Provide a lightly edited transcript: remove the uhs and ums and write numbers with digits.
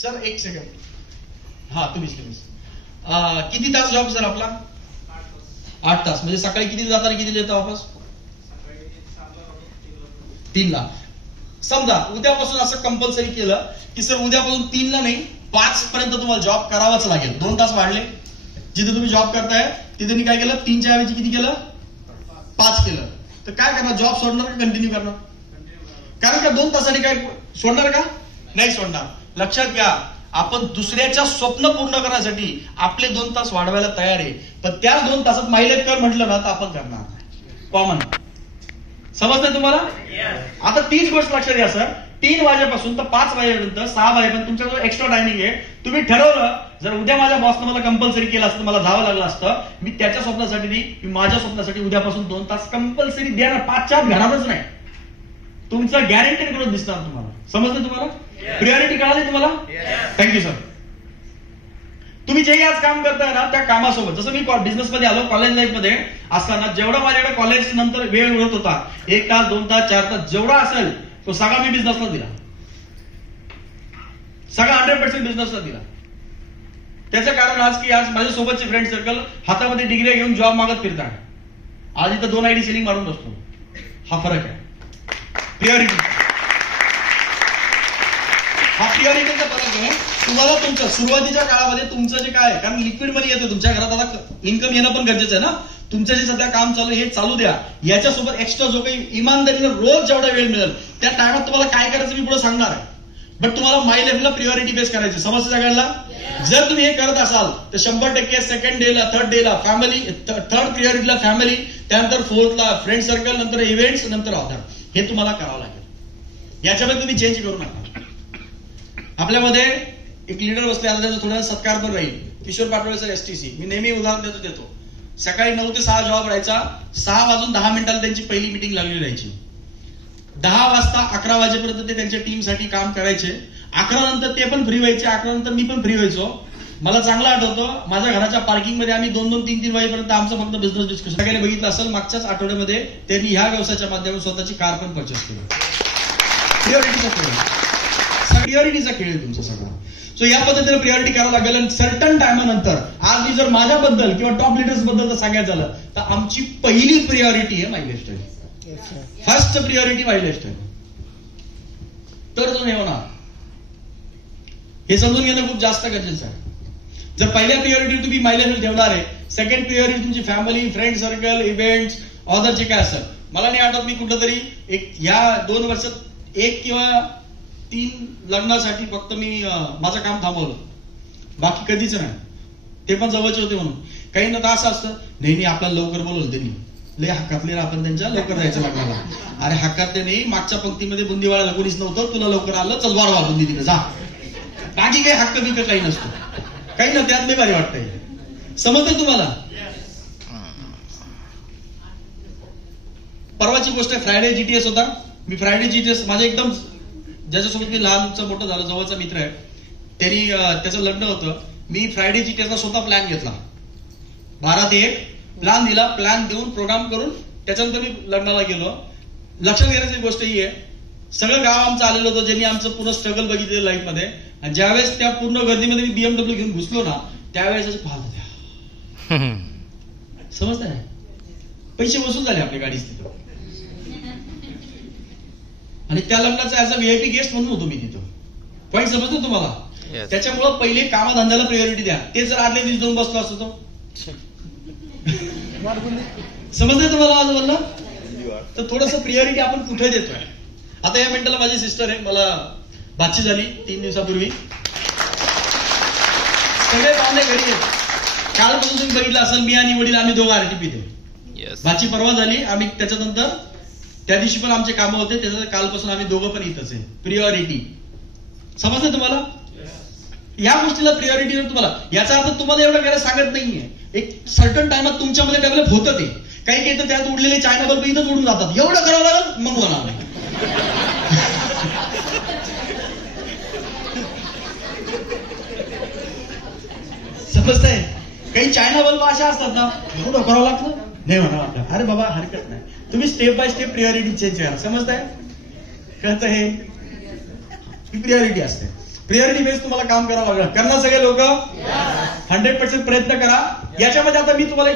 Sir एक second. हा तुम्हीच किती तास जॉब सर आपला? 8 तास. म्हणजे सकाळी किती जाता आणि किती येतं वापस? 3ला. समजा उद्यापासून असं कंपल्सरी केलं की सर उद्यापासून 3ला नाही 5 पर्यंत तुम्हाला जॉब करावाच लागेल. 2 तास वाढले. जिथे तुम्ही जॉब करताय तिथे मी काय केलं, 3च्या ऐवजी किती केलं? 5 केलं. तर काय करणार? जॉब सोडणार का कंटिन्यू करणार? कारण का 2 तासांनी काय सोडणार का? नाही सोडणार. लक्षात घ्या, आपण दुसऱ्याच्या स्वप्न पूर्ण करण्यासाठी आपले 2 तास वाढवायला तयार आहे. पण त्या 2 तासात मायलेज कर म्हटलं ना तर आपण करणार. कॉमन. समजतंय तुम्हाला? आता तीच गोष्ट लक्षात घ्या सर. 3 वाजेपासून तर 5 वाजेपर्यंत 6 वाजेपर्यंत तुमच्याकडे एक्स्ट्रा टायमिंग आहे. तुम्ही ठरवलं जर उद्या माझ्या बॉसनं मला कंपल्सरी केलं असतं, मला जावं लागलं असतं, मी त्याच्या स्वप्नासाठी नाही, मी माझ्या स्वप्नासाठी उद्यापासून 2 तास कंपल्सरी देणार. 5च्या आत घरातच नाही. तुमचं गॅरंटेड ग्रोथ दिसणार तुम्हाला. समजलं तुम्हाला? प्रिऑरिटी कळाली तुम्हाला? Thank you sir. तुम्ही जेही आज काम करताय ना त्या कामासोबत, जसं मी बिझनेस मध्ये आलो, कॉलेज लाईफ मध्ये असताना जेवढा माझ्याकडे कॉलेज नंतर वेळ मिळत होता, 1 तास 2 तास 4 तास जेवढा असेल तो सगळा मी बिझनेसला दिला. सगळा 100% बिझनेसला दिला. त्याचं कारण आज की आज माझ्या सोबतचे फ्रेंड सर्कल हातामध्ये डिग्री घेऊन जॉब मागत फिरतात. आज इथं 2 आयडी सेलिंग मारून बसतो. हा फरक आहे. प्रिऑरिटी. हा प्रिऑरिटीचा फरक आहे. तुम्हाला तुमचं सुरुवातीच्या काळामध्ये तुमचं जे काय, कारण लिक्विड मनी येतो तुमच्या घरात, आता इन्कम येणं पण गरजेचं आहे ना. तुमचं जे सध्या काम चालू हे चालू द्या. याच्यासोबत एक्स्ट्रा जो काही इमानदारीनं रोज जेवढा वेळ मिळेल त्या टायमात तुम्हाला काय करायचं मी पुढे सांगणार आहे. बट तुम्हाला माय लाईफला प्रिऑरिटी बेस करायची. समजतं सगळ्यांना? जर तुम्ही हे करत असाल तर 100% सेकंड डेला, थर्ड डेला फॅमिली, थर्ड प्रिऑरिटीला फॅमिली, त्यानंतर फोर्थला फ्रेंड सर्कल, नंतर इव्हेंट्स, नंतर ऑथर. हे तुम्हाला करावं लागेल. याच्यामध्ये तुम्ही चेंज करू नका. आपल्यामध्ये एक लीडर बसले, आता त्याचा थोडा सत्कार पण राहील. Kishor Patole sir, STC. मी नेहमी उदाहरण देतो. सकाळी 9 ते 6 जॉब राहायचा. 6 वाजून 10 मिनिटाला त्यांची पहिली मिटिंग लागली राहायची. 10 वाजता 11 वाजेपर्यंत ते त्यांच्या टीमसाठी काम करायचे. 11 नंतर ते पण फ्री व्हायचे. 11 नंतर मी पण फ्री व्हायचो. मला चांगलं आठवतं, माझ्या घराच्या पार्किंगमध्ये आम्ही 2-2, 3-3 वाजेपर्यंत आमचं फक्त बिझनेस डिस्कशन. सगळ्यांनी बघितलं असेल मागच्याच आठवड्यामध्ये त्यांनी ह्या व्यवसायाच्या माध्यमातून स्वतःची कार पण परचेस केली. प्रिऑरिटीचा खेळ. प्रिऑरिटीचा खेळ आहे तुमचा सगळा. सो या पद्धतीने प्रिऑरिटी करावं लागेल. आणि सर्टन टायमानंतर आज मी जर माझ्याबद्दल किंवा टॉप लिडर्स बद्दल जर सांगायचं झालं तर आमची पहिली प्रिऑरिटी आहे माय लाईफस्टाईल. फर्स्ट प्रिऑरिटी माय लाईफस्टाईल. तर तो नाही होणार. हे समजून घेणं खूप जास्त गरजेचं आहे. जर पहिल्या प्रिऑरिटी तुम्ही माय लाईफला ठेवणार आहे, सेकंड प्रिऑरिटी तुमची family, friend circle, events, other जे काय असेल. मला नाही आठवत मी कुठं तरी एक ह्या 2 वर्षात 1 किंवा 3 लग्नासाठी फक्त मी माझं काम थांबवलं. बाकी कधीच नाही. ते पण जवळचे होते म्हणून. काही ना तर असं असतं, नाही आपल्याला लवकर बोलवलं त्यांनी, लय हक्कातले आपण त्यांच्या, लवकर जायचं लग्नाला. अरे हक्कातले नाही, मागच्या पंक्तीमध्ये बुंदी वाळायला कोणीच नव्हतं, तुला लवकर आलं, चल वाढवा बुंदी तिकडे जा. बाकी काही हक्क बिक्क काही नसतो. काही ना त्यात लय भारी वाटतंय. समजतंय तुम्हाला? परवाची गोष्ट आहे. फ्रायडे GTS होता. मी फ्रायडे GTS माझे एकदम ज्याच्यासोबत मी लहानचं मोठं झालं जवळचा मित्र आहे, त्यांनी त्याचं लग्न होतं. मी फ्रायडे GTSचा स्वतः प्लॅन घेतला. 12 ते 1 प्लॅन दिला. प्लॅन देऊन प्रोग्राम करून त्याच्यानंतर मी लग्नाला गेलो. लक्षात घेण्याची गोष्ट ही आहे, सगळं गाव आमचं आलेलं होतं, ज्यांनी आमचं पूर्ण स्ट्रगल बघितलेलं लाईफमध्ये. आणि ज्यावेळेस त्या पूर्ण गर्दीमध्ये मी BMW घेऊन घुसलो ना, त्यावेळेस असं पाहत होत्या. समजतं ना? पैसे वसूल झाले आपल्या गाडीच तिथं. आणि त्या लग्नाचा ऍज अ VIP गेस्ट म्हणून होतो मी तिथं. पॉईंट समजतो तुम्हाला? त्याच्यामुळं पहिले कामाधंद्याला प्रायोरिटी द्या. ते जर आदल्या दिवशी जाऊन बसलो असतो तो समजतंय तुम्हाला आज बोललं? तर थोडस प्रिऑरिटी आपण कुठे देतोय. आता या मिनिटाला माझी सिस्टर आहे, मला बाची झाली 3 दिवसापूर्वी. सगळे पाहुणे घरी आहेत. कालपासून तुम्ही बघितलं असेल, मी आणि वडील आम्ही दोघं RT पिते. बाची परवा झाली. आम्ही त्याच्यानंतर त्या दिवशी पण आमचे कामं होते, त्याच्यात कालपासून आम्ही दोघं पण इथंच आहे. प्रिऑरिटी. समजतं तुम्हाला? या गोष्टीला प्रिऑरिटी तुम्हाला. याचा अर्थ तुम्हाला एवढं करायला सांगत नाहीये. एक सर्टन टाइमात तुमच्यामध्ये डेव्हलप होतं ते. काही काही तर त्यात उडलेले चायना बल्ब इथंच उडून जातात. एवढं करावं लागेल मग होणार नाही. समजतंय? काही चायना बल्ब अशा असतात ना, एवढं करावं लागतं नाही म्हणा आपलं. अरे बाबा हरकत नाही. तुम्ही स्टेप बाय स्टेप प्रिऑरिटी चेंज करा. समजताय? कळतं? हे प्रिऑरिटी असते. प्रिऑरिटी बेस तुम्हाला काम करावं लागणार. करणार सगळे लोक 100% प्रयत्न करा. याच्यामध्ये आता मी तुम्हाला